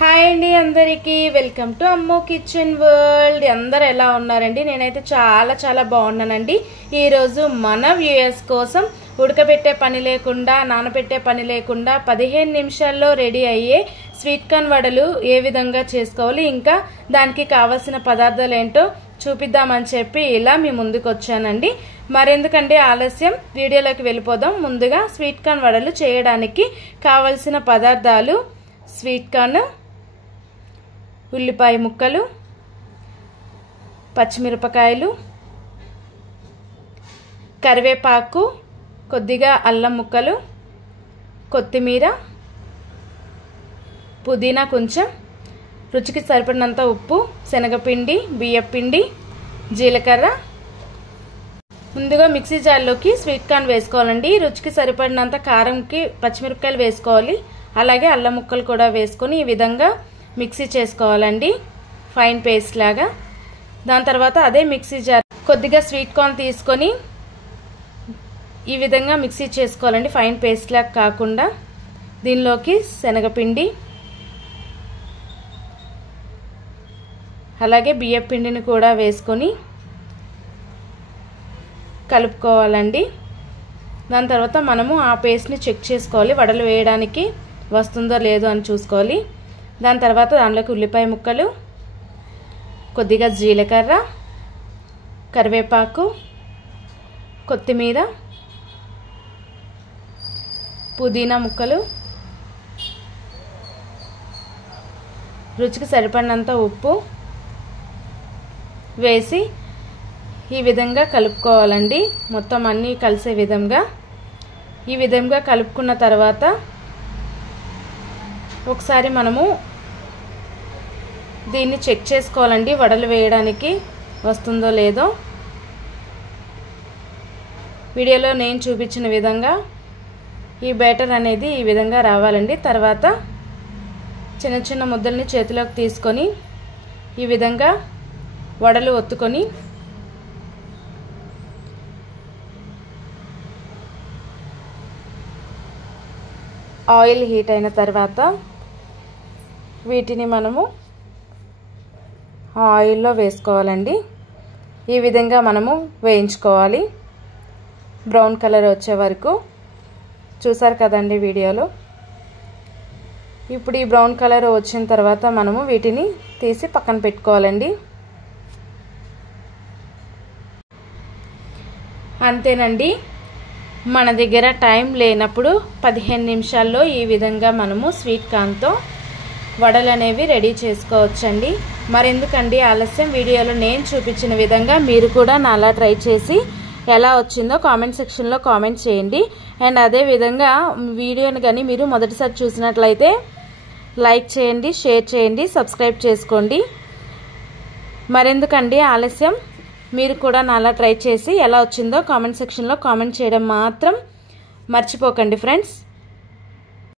Hi అండి అందరికీ welcome to అమ్మో కిచెన్ వరల్డ్. అందరూ ఎలా ఉన్నారండి? నేనైతే చాలా బాగున్నానండి. ఈరోజు మన వ్యూయర్స్ కోసం ఉడకబెట్టే పని లేకుండా నానబెట్టే పని లేకుండా 15 నిమిషాల్లో రెడీ అయ్యే స్వీట్ కార్న్ వడలు ఏ విధంగా చేసుకోవాలి, ఇంకా దానికి కావాల్సిన పదార్థాలు ఏంటో చూపిద్దామని చెప్పి ఇలా మీ ముందుకు వచ్చానండి. మరెందుకంటే ఆలస్యం, వీడియోలోకి వెళ్ళిపోదాం. ముందుగా స్వీట్ కార్న్ వడలు చేయడానికి కావలసిన పదార్థాలు: స్వీట్ కార్న్, ఉల్లిపాయ ముక్కలు, పచ్చిమిరపకాయలు, కరివేపాకు, కొద్దిగా అల్లం ముక్కలు, కొత్తిమీర, పుదీనా కొంచెం, రుచికి సరిపడినంత ఉప్పు, శనగపిండి, బియ్యపిండి, జీలకర్ర. ముందుగా మిక్సీ జార్లోకి స్వీట్ కార్న్ వేసుకోవాలండి. రుచికి సరిపడినంత కారంకి పచ్చిమిరపకాయలు వేసుకోవాలి. అలాగే అల్లం ముక్కలు కూడా వేసుకొని ఈ విధంగా మిక్సీ చేసుకోవాలండి, ఫైన్ పేస్ట్ లాగా. దాని తర్వాత అదే మిక్సీ జార్ కొద్దిగా స్వీట్ కార్న్ తీసుకొని ఈ విధంగా మిక్సీ చేసుకోవాలండి, ఫైన్ పేస్ట్ లాగా కాకుండా. దీనిలోకి శనగపిండి, అలాగే బియ్యపిండిని కూడా వేసుకొని కలుపుకోవాలండి. దాని తర్వాత మనము ఆ పేస్ట్ని చెక్ చేసుకోవాలి, వడలు వేయడానికి వస్తుందో లేదో అని చూసుకోవాలి. దాని తర్వాత దానిలోకి ఉల్లిపాయ ముక్కలు, కొద్దిగా జీలకర్ర, కరివేపాకు, కొత్తిమీర, పుదీనా ముక్కలు, రుచికి సరిపడినంత ఉప్పు వేసి ఈ విధంగా కలుపుకోవాలండి, మొత్తం అన్నీ కలిసే విధంగా. ఈ విధంగా కలుపుకున్న తర్వాత ఒకసారి మనము దీన్ని చెక్ చేసుకోవాలండి, వడలు వేయడానికి వస్తుందో లేదో. వీడియోలో నేను చూపించిన విధంగా ఈ బ్యాటర్ అనేది ఈ విధంగా రావాలండి. తర్వాత చిన్న ముద్దల్ని చేతిలోకి తీసుకొని ఈ విధంగా వడలు ఒత్తుకొని ఆయిల్ హీట్ అయిన తర్వాత వీటిని మనము ఆయిల్లో వేసుకోవాలండి. ఈ విధంగా మనము వేయించుకోవాలి, బ్రౌన్ కలర్ వచ్చే వరకు. చూసారు కదండి వీడియోలో. ఇప్పుడు ఈ బ్రౌన్ కలర్ వచ్చిన తర్వాత మనము వీటిని తీసి పక్కన పెట్టుకోవాలండి. అంతేనండి, మన దగ్గర టైం లేనప్పుడు 15 నిమిషాల్లో ఈ విధంగా మనము స్వీట్ కార్న్తో వడలు అనేవి రెడీ చేసుకోవచ్చండి. మరెందుకండి ఆలస్యం, వీడియోలో నేను చూపించిన విధంగా మీరు కూడా నాలా ట్రై చేసి ఎలా వచ్చిందో కామెంట్ సెక్షన్లో కామెంట్ చేయండి. అండ్ అదే విధంగా వీడియోని కానీ మీరు మొదటిసారి చూసినట్లయితే లైక్ చేయండి, షేర్ చేయండి, సబ్స్క్రైబ్ చేసుకోండి. మరెందుకండి ఆలస్యం, మీరు కూడా నాలా ట్రై చేసి ఎలా వచ్చిందో కామెంట్ సెక్షన్లో కామెంట్ చేయడం మాత్రం మర్చిపోకండి ఫ్రెండ్స్.